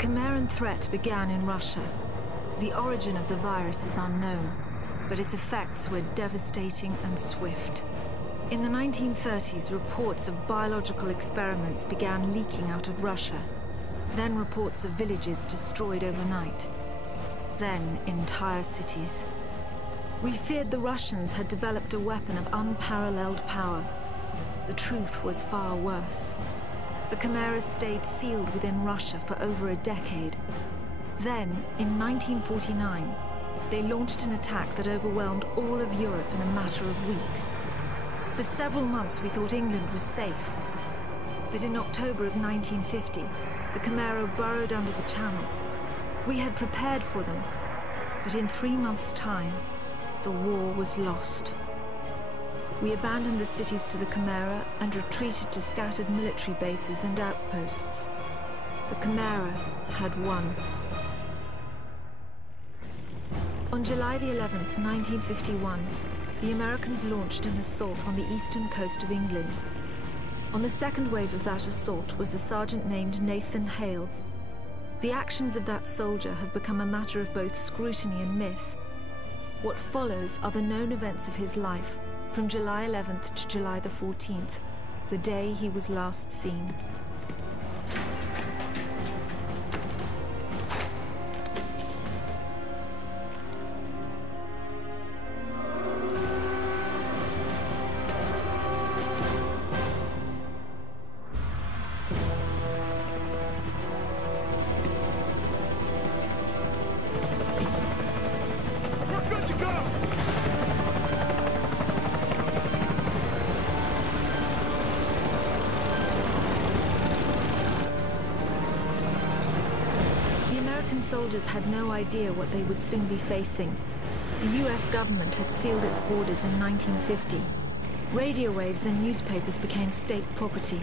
Chimeran threat began in Russia. The origin of the virus is unknown, but its effects were devastating and swift. In the 1930s, reports of biological experiments began leaking out of Russia. Then reports of villages destroyed overnight. Then entire cities. We feared the Russians had developed a weapon of unparalleled power. The truth was far worse. The chimeras stayed sealed within Russia for over a decade. Then, in 1949, they launched an attack that overwhelmed all of Europe in a matter of weeks. For several months we thought England was safe. But in October of 1950, the Chimera burrowed under the Channel. We had prepared for them, but in 3 months' time, the war was lost. We abandoned the cities to the Chimera and retreated to scattered military bases and outposts. The Chimera had won. On July the 11th, 1951, the Americans launched an assault on the eastern coast of England. On the second wave of that assault was a sergeant named Nathan Hale. The actions of that soldier have become a matter of both scrutiny and myth. What follows are the known events of his life from July 11th to July the 14th, the day he was last seen. Soldiers had no idea what they would soon be facing. The US government had sealed its borders in 1950. Radio waves and newspapers became state property.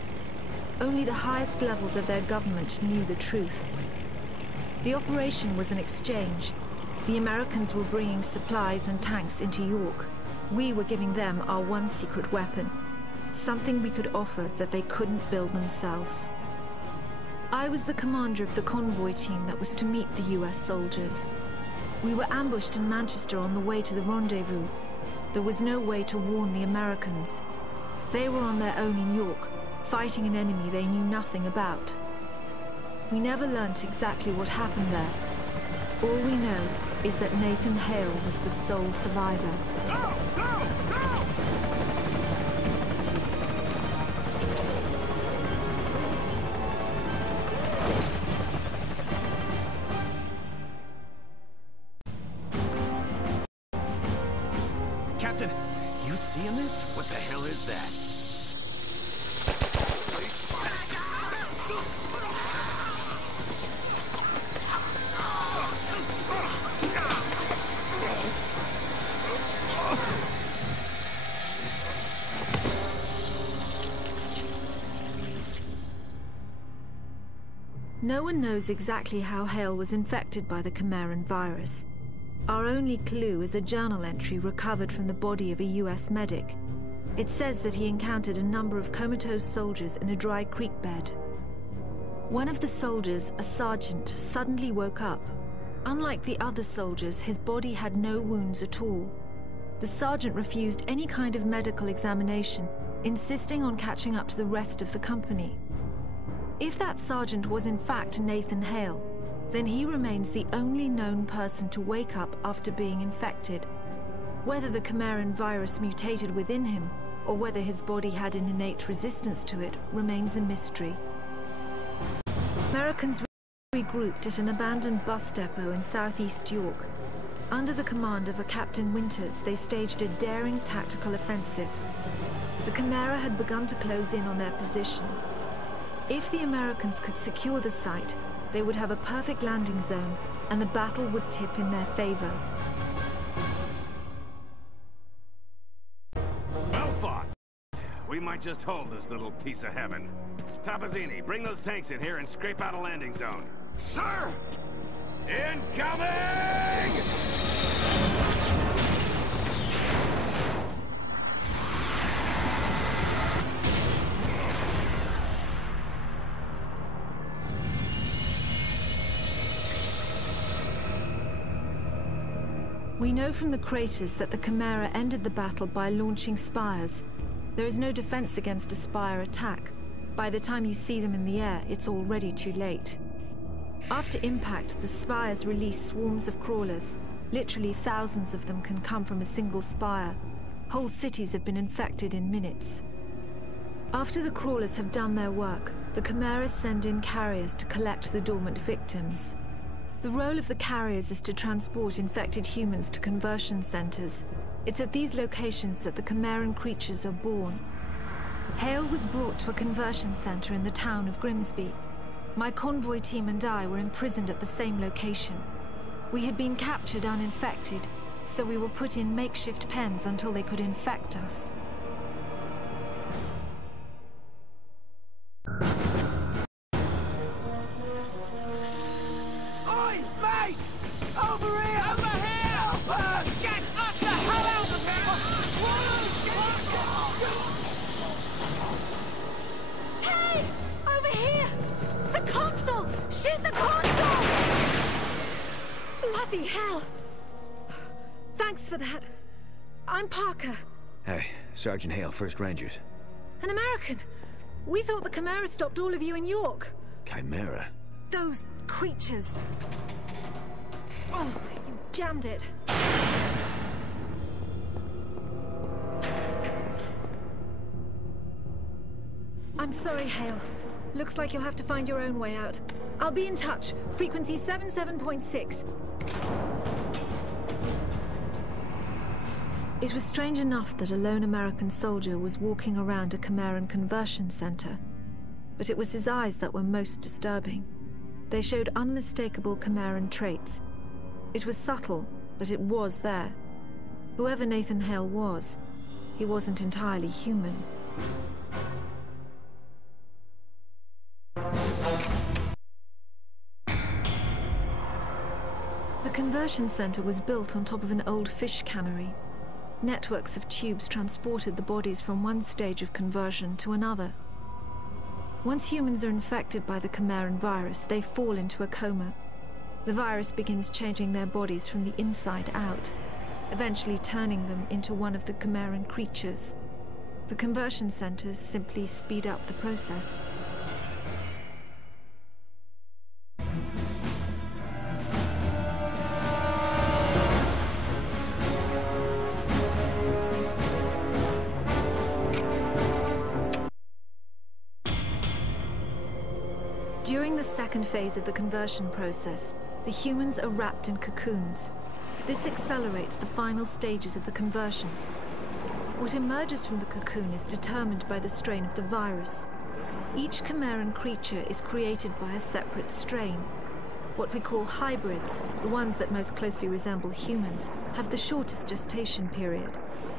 Only the highest levels of their government knew the truth. The operation was an exchange. The Americans were bringing supplies and tanks into York. We were giving them our one secret weapon, something we could offer that they couldn't build themselves. I was the commander of the convoy team that was to meet the US soldiers. We were ambushed in Manchester on the way to the rendezvous. There was no way to warn the Americans. They were on their own in York, fighting an enemy they knew nothing about. We never learnt exactly what happened there. All we know is that Nathan Hale was the sole survivor. Go! Go! Go! Captain, you seeing this? What the hell is that? No one knows exactly how Hale was infected by the Chimeran virus. Our only clue is a journal entry recovered from the body of a US medic. It says that he encountered a number of comatose soldiers in a dry creek bed. One of the soldiers, a sergeant, suddenly woke up. Unlike the other soldiers, his body had no wounds at all. The sergeant refused any kind of medical examination, insisting on catching up to the rest of the company. If that sergeant was in fact Nathan Hale, then he remains the only known person to wake up after being infected. Whether the Chimeran virus mutated within him, or whether his body had an innate resistance to it, remains a mystery. Americans regrouped at an abandoned bus depot in southeast York. Under the command of a Captain Winters, they staged a daring tactical offensive. The Chimera had begun to close in on their position. If the Americans could secure the site, they would have a perfect landing zone, and the battle would tip in their favor. Well fought. We might just hold this little piece of heaven. Tapazzini, bring those tanks in here and scrape out a landing zone. Sir! Incoming! We know from the craters that the Chimera ended the battle by launching spires. There is no defense against a spire attack. By the time you see them in the air, it's already too late. After impact, the spires release swarms of crawlers. Literally thousands of them can come from a single spire. Whole cities have been infected in minutes. After the crawlers have done their work, the Chimeras send in carriers to collect the dormant victims. The role of the carriers is to transport infected humans to conversion centers. It's at these locations that the Chimeran creatures are born. Hale was brought to a conversion center in the town of Grimsby. My convoy team and I were imprisoned at the same location. We had been captured uninfected, so we were put in makeshift pens until they could infect us. Oi, mate! Over here! Over here! Help us! Get us the hell out of here! Hey! Over here! The console! Shoot the console! Bloody hell! Thanks for that. I'm Parker. Hey, Sergeant Hale, 1st Rangers. An American. We thought the Chimera stopped all of you in York. Chimera? Those creatures. Oh, you jammed it. I'm sorry, Hale. Looks like you'll have to find your own way out. I'll be in touch. Frequency 77.6. It was strange enough that a lone American soldier was walking around a Chimeran conversion center. But it was his eyes that were most disturbing. They showed unmistakable Chimeran traits. It was subtle, but it was there. Whoever Nathan Hale was, he wasn't entirely human. The conversion center was built on top of an old fish cannery. Networks of tubes transported the bodies from one stage of conversion to another. Once humans are infected by the Chimeran virus, they fall into a coma. The virus begins changing their bodies from the inside out, eventually turning them into one of the Chimeran creatures. The conversion centers simply speed up the process. During the second phase of the conversion process, the humans are wrapped in cocoons. This accelerates the final stages of the conversion. What emerges from the cocoon is determined by the strain of the virus. Each Chimeran creature is created by a separate strain. What we call hybrids, the ones that most closely resemble humans, have the shortest gestation period.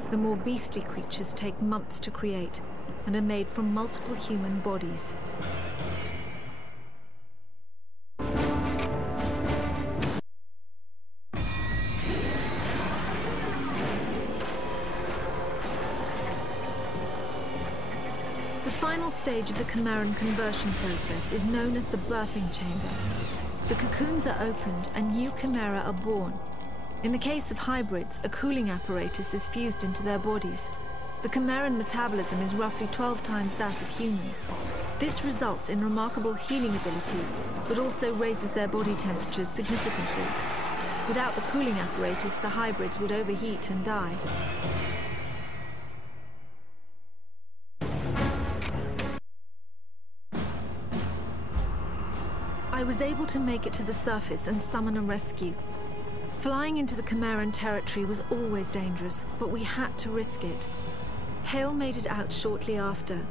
The more beastly creatures take months to create and are made from multiple human bodies. The final stage of the Chimeran conversion process is known as the birthing chamber. The cocoons are opened and new Chimera are born. In the case of hybrids, a cooling apparatus is fused into their bodies. The Chimeran metabolism is roughly 12 times that of humans. This results in remarkable healing abilities, but also raises their body temperatures significantly. Without the cooling apparatus, the hybrids would overheat and die. I was able to make it to the surface and summon a rescue. Flying into the Chimeran territory was always dangerous, but we had to risk it. Hale made it out shortly after.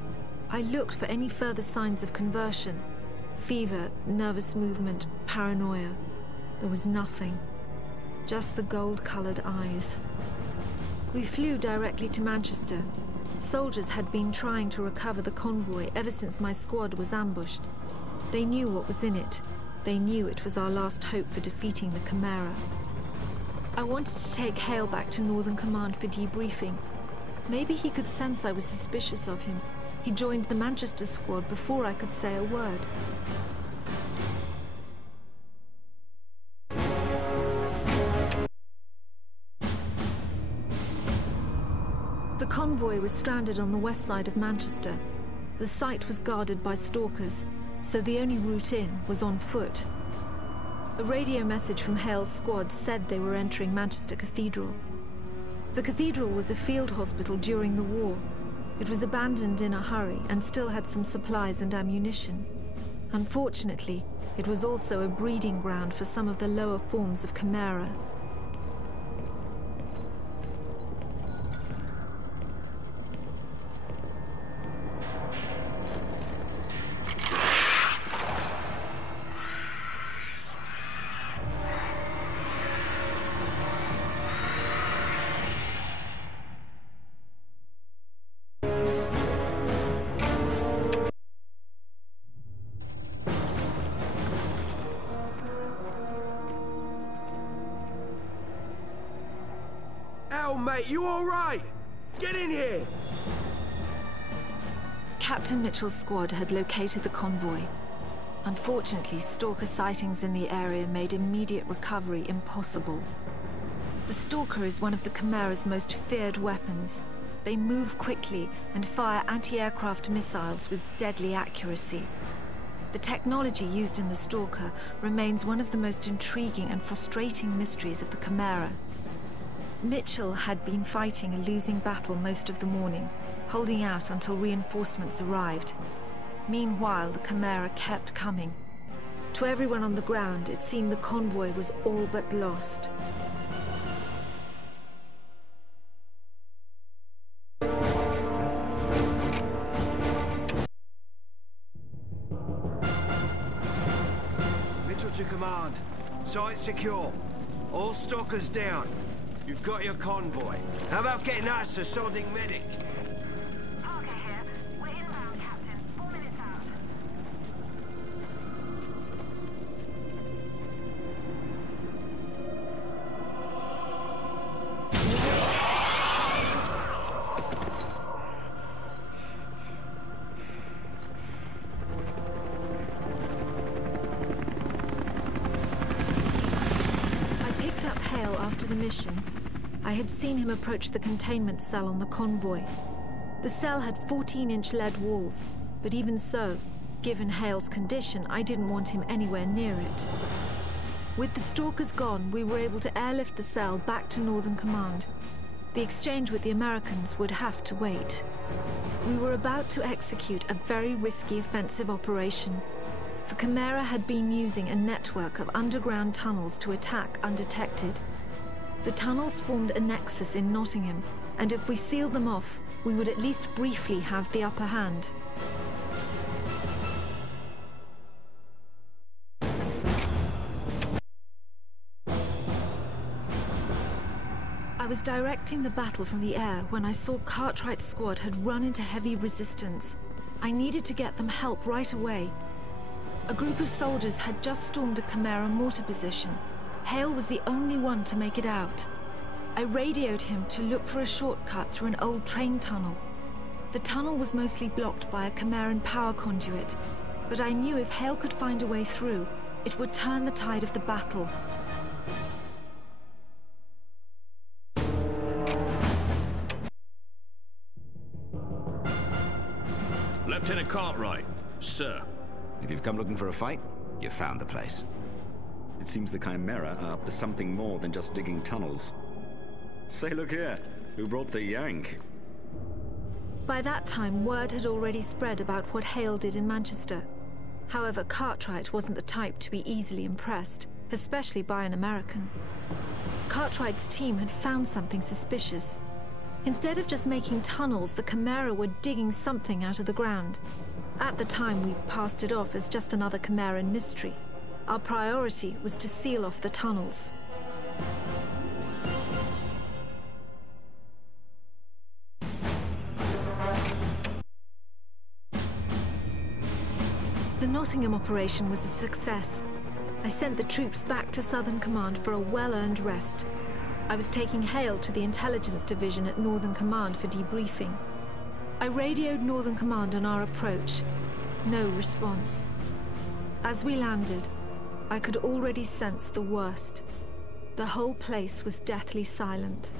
I looked for any further signs of conversion. Fever, nervous movement, paranoia. There was nothing. Just the gold-colored eyes. We flew directly to Manchester. Soldiers had been trying to recover the convoy ever since my squad was ambushed. They knew what was in it. They knew it was our last hope for defeating the Chimera. I wanted to take Hale back to Northern Command for debriefing. Maybe he could sense I was suspicious of him. He joined the Manchester squad before I could say a word. convoy was stranded on the west side of Manchester. The site was guarded by stalkers, so the only route in was on foot. A radio message from Hale's squad said they were entering Manchester Cathedral. The cathedral was a field hospital during the war. It was abandoned in a hurry and still had some supplies and ammunition. Unfortunately, it was also a breeding ground for some of the lower forms of Chimera. Mate, you all right? Get in here! Captain Mitchell's squad had located the convoy. Unfortunately, stalker sightings in the area made immediate recovery impossible. The stalker is one of the Chimera's most feared weapons. They move quickly and fire anti-aircraft missiles with deadly accuracy. The technology used in the stalker remains one of the most intriguing and frustrating mysteries of the Chimera. Mitchell had been fighting a losing battle most of the morning, holding out until reinforcements arrived. Meanwhile, the Chimera kept coming. To everyone on the ground, it seemed the convoy was all but lost. Mitchell to command. Site secure. All stalkers down. You've got your convoy. How about getting us a sodding medic? Parker here. We're inbound, Captain. 4 minutes out. I picked up Hale after the mission. I had seen him approach the containment cell on the convoy. The cell had 14-inch lead walls, but even so, given Hale's condition, I didn't want him anywhere near it. With the stalkers gone, we were able to airlift the cell back to Northern Command. The exchange with the Americans would have to wait. We were about to execute a very risky offensive operation. The Chimera had been using a network of underground tunnels to attack undetected. The tunnels formed a nexus in Nottingham, and if we sealed them off, we would at least briefly have the upper hand. I was directing the battle from the air when I saw Cartwright's squad had run into heavy resistance. I needed to get them help right away. A group of soldiers had just stormed a Chimera mortar position. Hale was the only one to make it out. I radioed him to look for a shortcut through an old train tunnel. The tunnel was mostly blocked by a Chimeran power conduit, but I knew if Hale could find a way through, it would turn the tide of the battle. Lieutenant Cartwright, sir. If you've come looking for a fight, you've found the place. It seems the Chimera are up to something more than just digging tunnels. Say, look here. Who brought the yank? By that time, word had already spread about what Hale did in Manchester. However, Cartwright wasn't the type to be easily impressed, especially by an American. Cartwright's team had found something suspicious. Instead of just making tunnels, the Chimera were digging something out of the ground. At the time, we passed it off as just another Chimeran mystery. Our priority was to seal off the tunnels. The Nottingham operation was a success. I sent the troops back to Southern Command for a well-earned rest. I was taking Hale to the Intelligence Division at Northern Command for debriefing. I radioed Northern Command on our approach. No response. As we landed, I could already sense the worst. The whole place was deathly silent.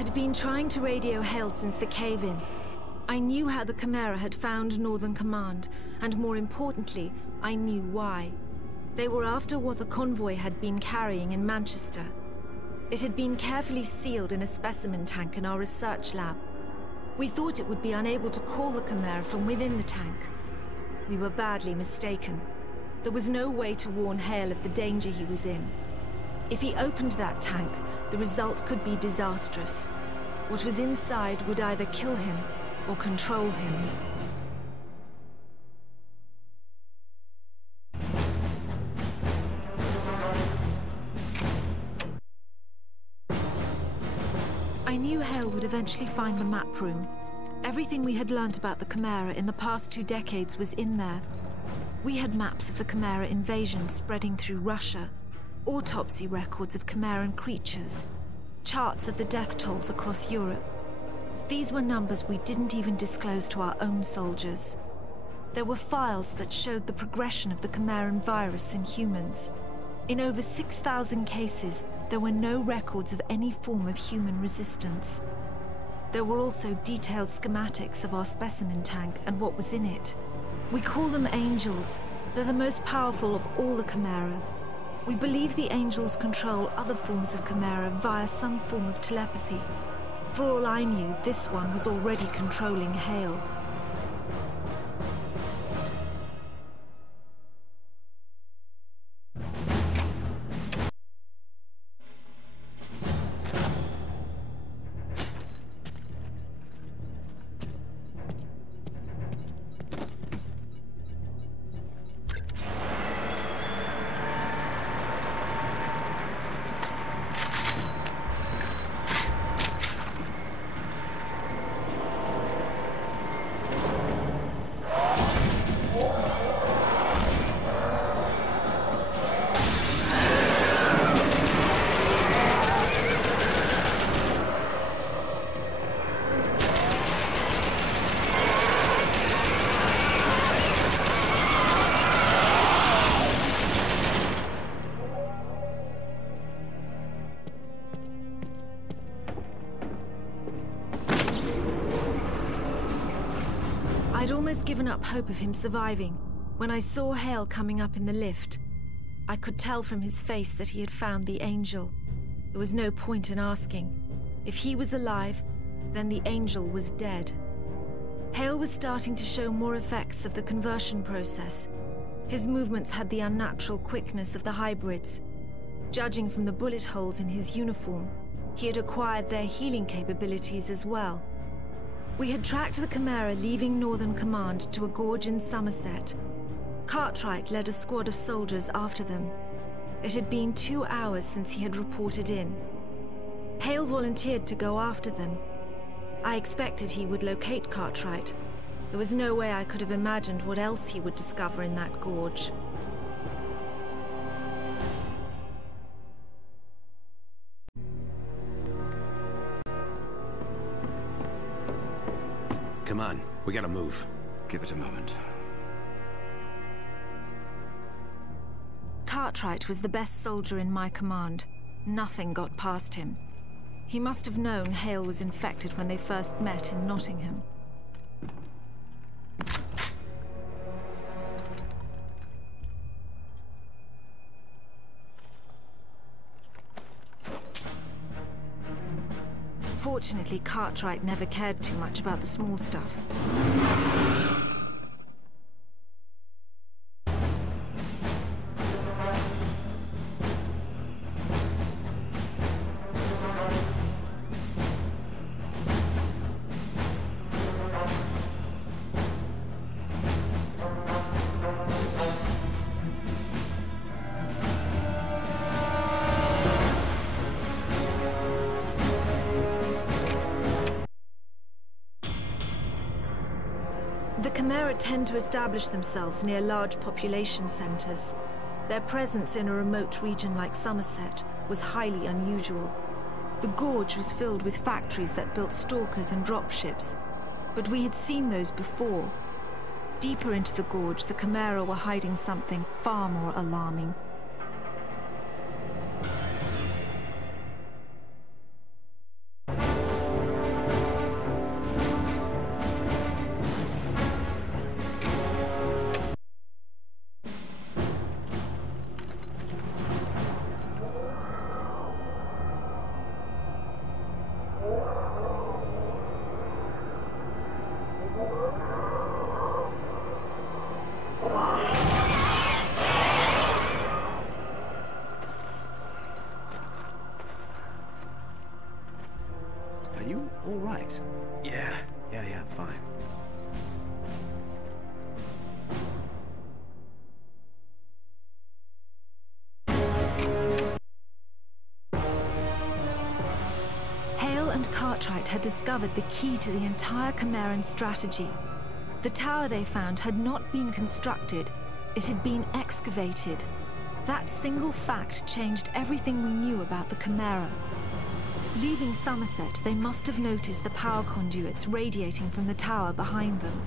had been trying to radio Hale since the cave-in. I knew how the Chimera had found Northern Command, and more importantly, I knew why. They were after what the convoy had been carrying in Manchester. It had been carefully sealed in a specimen tank in our research lab. We thought it would be unable to call the Chimera from within the tank. We were badly mistaken. There was no way to warn Hale of the danger he was in. If he opened that tank, the result could be disastrous. What was inside would either kill him or control him. I knew Hale would eventually find the map room. Everything we had learnt about the Chimera in the past 2 decades was in there. We had maps of the Chimera invasion spreading through Russia, autopsy records of Chimeran creatures, charts of the death tolls across Europe. These were numbers we didn't even disclose to our own soldiers. There were files that showed the progression of the Chimeran virus in humans. In over 6,000 cases, there were no records of any form of human resistance. There were also detailed schematics of our specimen tank and what was in it. We call them Angels. They're the most powerful of all the Chimera. We believe the Angels control other forms of Chimera via some form of telepathy. For all I knew, this one was already controlling Hale. I'd almost given up hope of him surviving when I saw Hale coming up in the lift. I could tell from his face that he had found the Angel. There was no point in asking. If he was alive, then the Angel was dead. Hale was starting to show more effects of the conversion process. His movements had the unnatural quickness of the hybrids. Judging from the bullet holes in his uniform, he had acquired their healing capabilities as well. We had tracked the Chimera leaving Northern Command to a gorge in Somerset. Cartwright led a squad of soldiers after them. It had been 2 hours since he had reported in. Hale volunteered to go after them. I expected he would locate Cartwright. There was no way I could have imagined what else he would discover in that gorge. Come on, we gotta move. Give it a moment. Cartwright was the best soldier in my command. Nothing got past him. He must have known Hale was infected when they first met in Nottingham. Fortunately, Cartwright never cared too much about the small stuff. The Chimera tend to establish themselves near large population centers. Their presence in a remote region like Somerset was highly unusual. The gorge was filled with factories that built stalkers and dropships, but we had seen those before. Deeper into the gorge, the Chimera were hiding something far more alarming. Are you all right? Yeah, fine. Hale and Cartwright had discovered the key to the entire Chimeran strategy. The tower they found had not been constructed, it had been excavated. That single fact changed everything we knew about the Chimera. Leaving Somerset, they must have noticed the power conduits radiating from the tower behind them.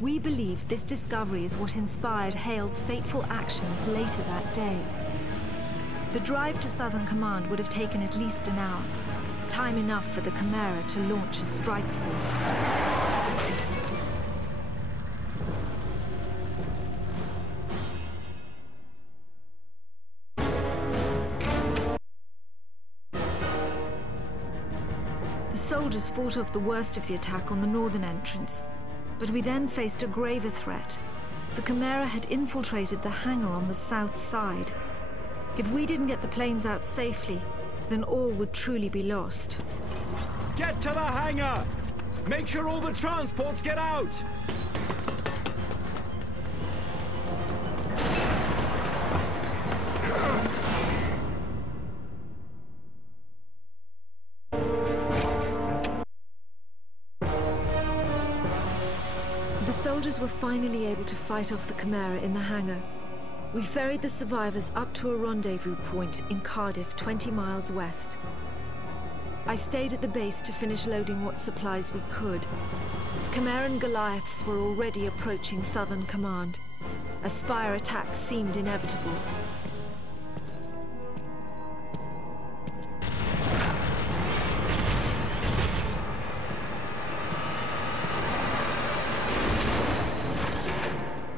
We believe this discovery is what inspired Hale's fateful actions later that day. The drive to Southern Command would have taken at least an hour, time enough for the Chimera to launch a strike force. The soldiers fought off the worst of the attack on the northern entrance, but we then faced a graver threat. The Chimera had infiltrated the hangar on the south side. If we didn't get the planes out safely, then all would truly be lost. Get to the hangar! Make sure all the transports get out! The soldiers were finally able to fight off the Chimera in the hangar. We ferried the survivors up to a rendezvous point in Cardiff, 20 miles west. I stayed at the base to finish loading what supplies we could. Chimeran Goliaths were already approaching Southern Command. A Spire attack seemed inevitable.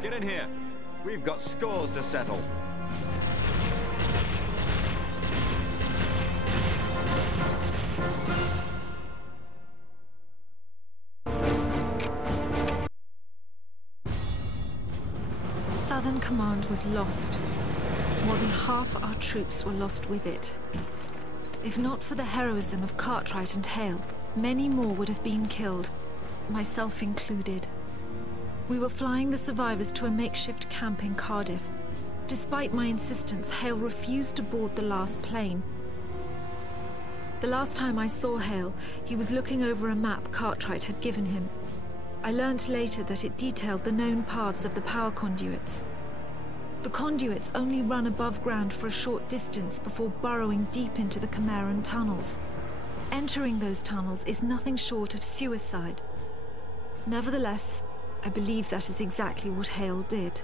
Get in here. We've got scores to settle. Southern Command was lost. More than half our troops were lost with it. If not for the heroism of Cartwright and Hale, many more would have been killed, myself included. We were flying the survivors to a makeshift camp in Cardiff. Despite my insistence, Hale refused to board the last plane. The last time I saw Hale, he was looking over a map Cartwright had given him. I learned later that it detailed the known paths of the power conduits. The conduits only run above ground for a short distance before burrowing deep into the Chimeran tunnels. Entering those tunnels is nothing short of suicide. Nevertheless, I believe that is exactly what Hale did.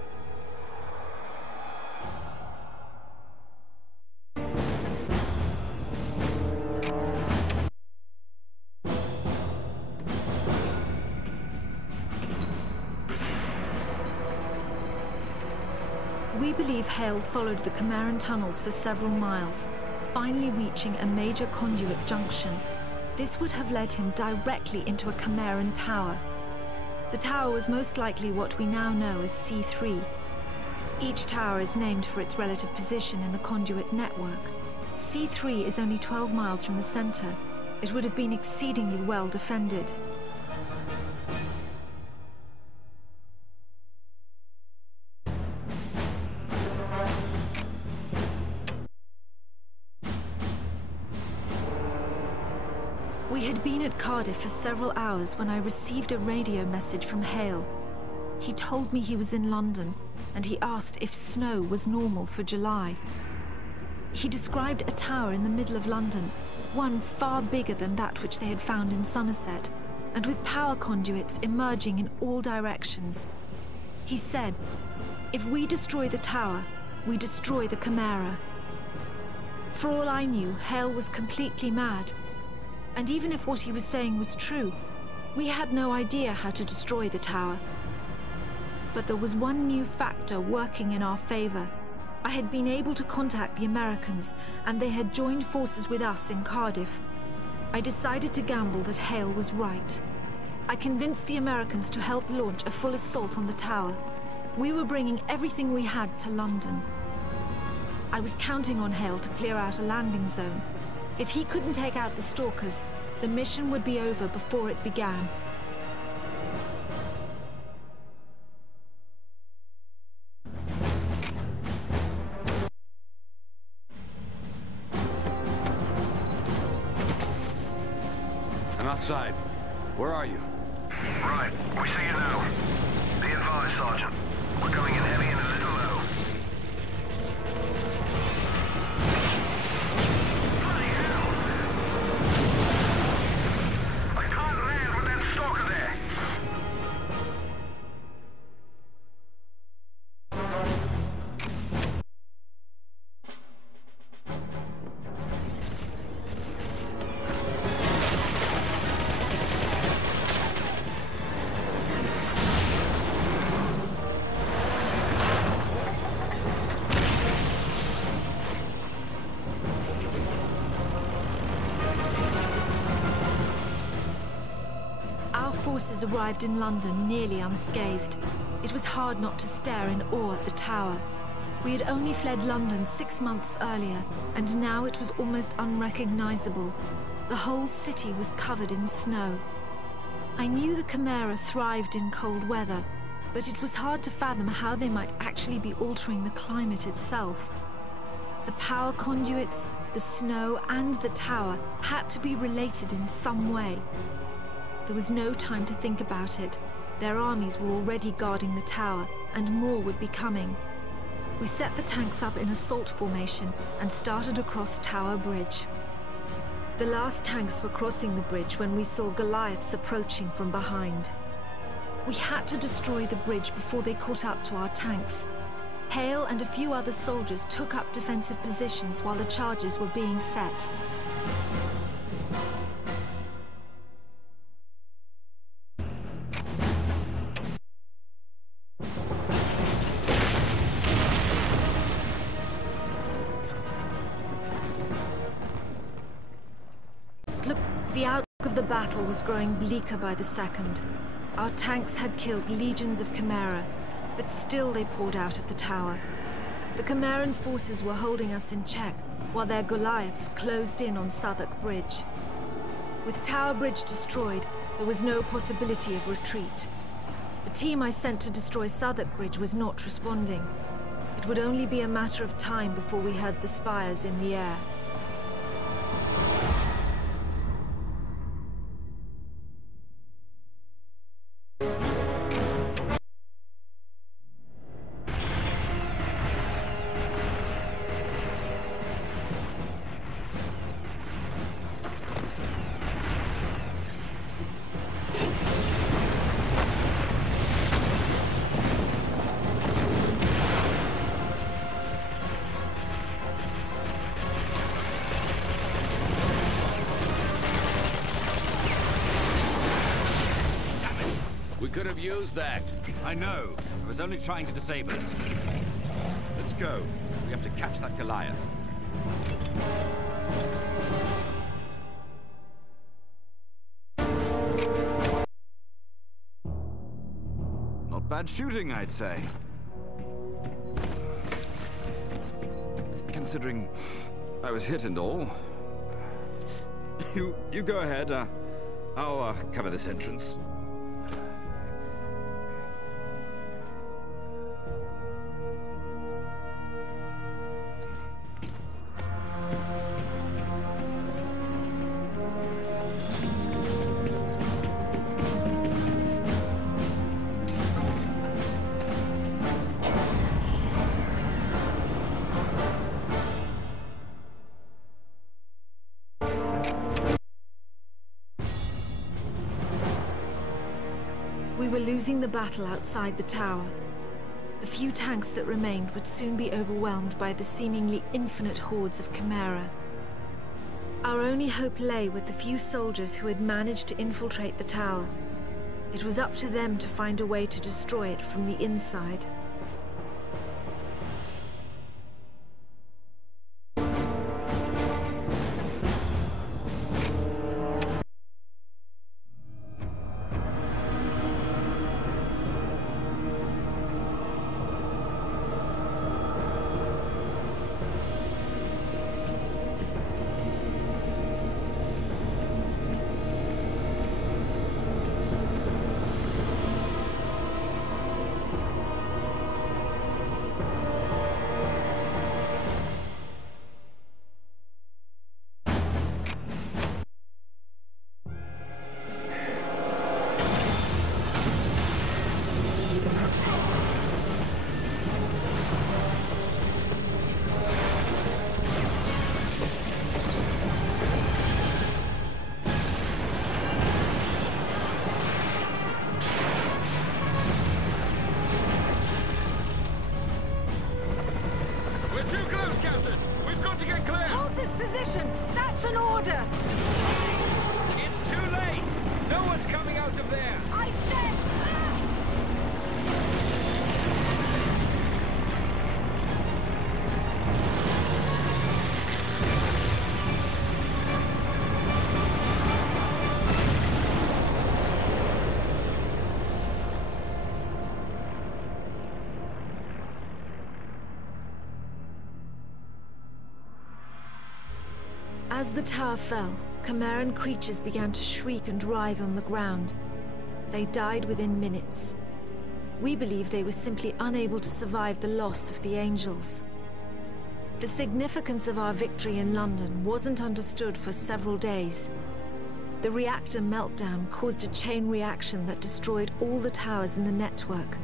We believe Hale followed the Chimeran tunnels for several miles, finally reaching a major conduit junction. This would have led him directly into a Chimeran tower. The tower was most likely what we now know as C3. Each tower is named for its relative position in the conduit network. C3 is only 12 miles from the center. It would have been exceedingly well defended. We had been at Cardiff for several hours when I received a radio message from Hale. He told me he was in London, and he asked if snow was normal for July. He described a tower in the middle of London, one far bigger than that which they had found in Somerset, and with power conduits emerging in all directions. He said, "If we destroy the tower, we destroy the Chimera." For all I knew, Hale was completely mad. And even if what he was saying was true, we had no idea how to destroy the tower. But there was one new factor working in our favor. I had been able to contact the Americans, and they had joined forces with us in Cardiff. I decided to gamble that Hale was right. I convinced the Americans to help launch a full assault on the tower. We were bringing everything we had to London. I was counting on Hale to clear out a landing zone. If he couldn't take out the stalkers, the mission would be over before it began. I'm outside. Where are you? Right, we see you now. Be advised, Sergeant. We're going in heavy and a little low. Bloody hell! I can't land with that stalker there. Forces arrived in London nearly unscathed. It was hard not to stare in awe at the tower. We had only fled London 6 months earlier, and now it was almost unrecognizable. The whole city was covered in snow. I knew the Chimera thrived in cold weather, but it was hard to fathom how they might actually be altering the climate itself. The power conduits, the snow, and the tower had to be related in some way. There was no time to think about it. Their armies were already guarding the tower, and more would be coming. We set the tanks up in assault formation and started across Tower Bridge. The last tanks were crossing the bridge when we saw Goliaths approaching from behind. We had to destroy the bridge before they caught up to our tanks. Hale and a few other soldiers took up defensive positions while the charges were being set. The outlook of the battle was growing bleaker by the second. Our tanks had killed legions of Chimera, but still they poured out of the tower. The Chimeran forces were holding us in check, while their Goliaths closed in on Southwark Bridge. With Tower Bridge destroyed, there was no possibility of retreat. The team I sent to destroy Southwark Bridge was not responding. It would only be a matter of time before we heard the spires in the air. Could have used that. I know. I was only trying to disable it. Let's go. We have to catch that Goliath. Not bad shooting, I'd say. Considering I was hit and all. You go ahead. I'll cover this entrance. We were losing the battle outside the tower. The few tanks that remained would soon be overwhelmed by the seemingly infinite hordes of Chimera. Our only hope lay with the few soldiers who had managed to infiltrate the tower. It was up to them to find a way to destroy it from the inside. Victor! It's too late! No one's coming out of there! I said... As the tower fell, Chimeran creatures began to shriek and writhe on the ground. They died within minutes. We believe they were simply unable to survive the loss of the Angels. The significance of our victory in London wasn't understood for several days. The reactor meltdown caused a chain reaction that destroyed all the towers in the network.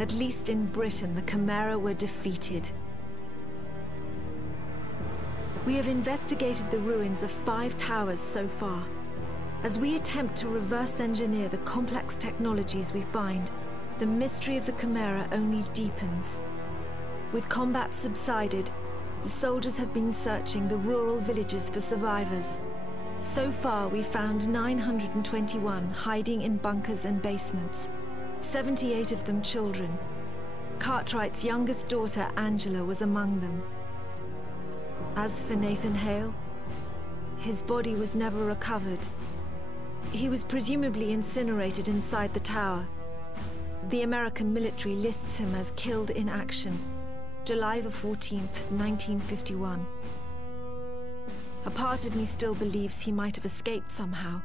At least in Britain, the Chimera were defeated. We have investigated the ruins of 5 towers so far. As we attempt to reverse engineer the complex technologies we find, the mystery of the Chimera only deepens. With combat subsided, the soldiers have been searching the rural villages for survivors. So far, we found 921 hiding in bunkers and basements, 78 of them children. Cartwright's youngest daughter, Angela, was among them. As for Nathan Hale, his body was never recovered. He was presumably incinerated inside the tower. The American military lists him as killed in action, July the 14th, 1951. A part of me still believes he might have escaped somehow.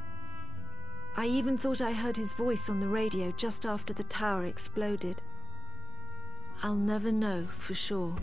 I even thought I heard his voice on the radio just after the tower exploded. I'll never know for sure.